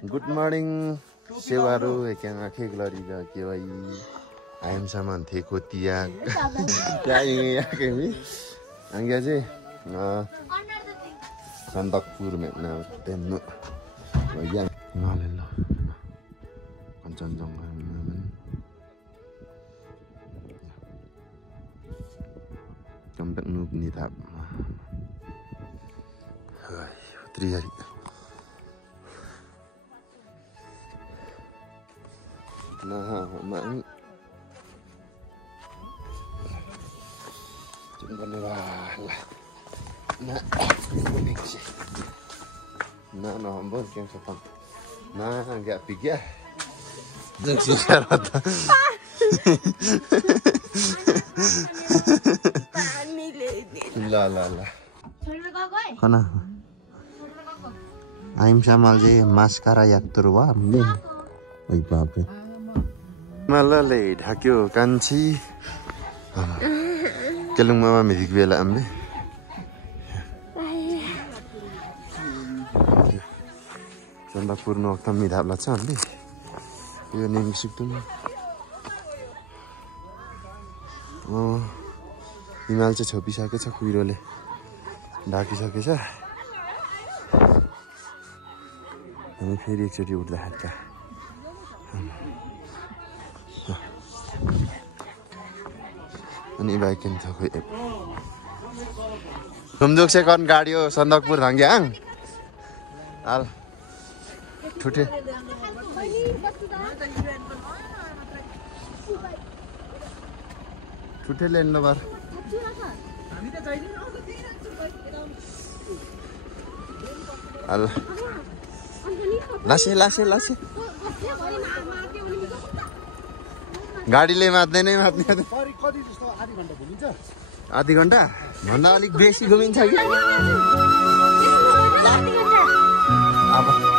good morning सेवारो क्या आंखें गलरी का के भाई आई एम सामान थे कोतिया क्या ये के भी अंगे जे सन्दकपुर में ना तेनु या नाले लो कंचनजंगा में कम्पक नुप नि था उतरी हरी nah mak cuma lah nah ini sih nah nombor yang sopan nah enggak pikir jangan sih rata lah kana I'm Shamal je maskara yaktur wa me oi baap re मल्लले ढाक्यो कान्छी केलुङमा मेदिक बेला आम्बे सन्दकपुर नो एकदम मिधाप लाग्छ आम्बे यो नेमी सिक्दुम हिमाल चाहिँ छोपिसकेछ कुहिरोले ढाकिसकेछ हामी फेरि एकचोटि उठ्दाखेरि त अनि बाइक नि थोकै घुमजुक से कौन गाड़ी हो सन्दकपुर धांग्याङ हाल ठुटे ठुटे लेन लो बार हाल लासे लासे लासे गाडीले मात्दैन मात्ने आधी घण्टा भन्दा अलिक बेसी घुमिन्छ कि अब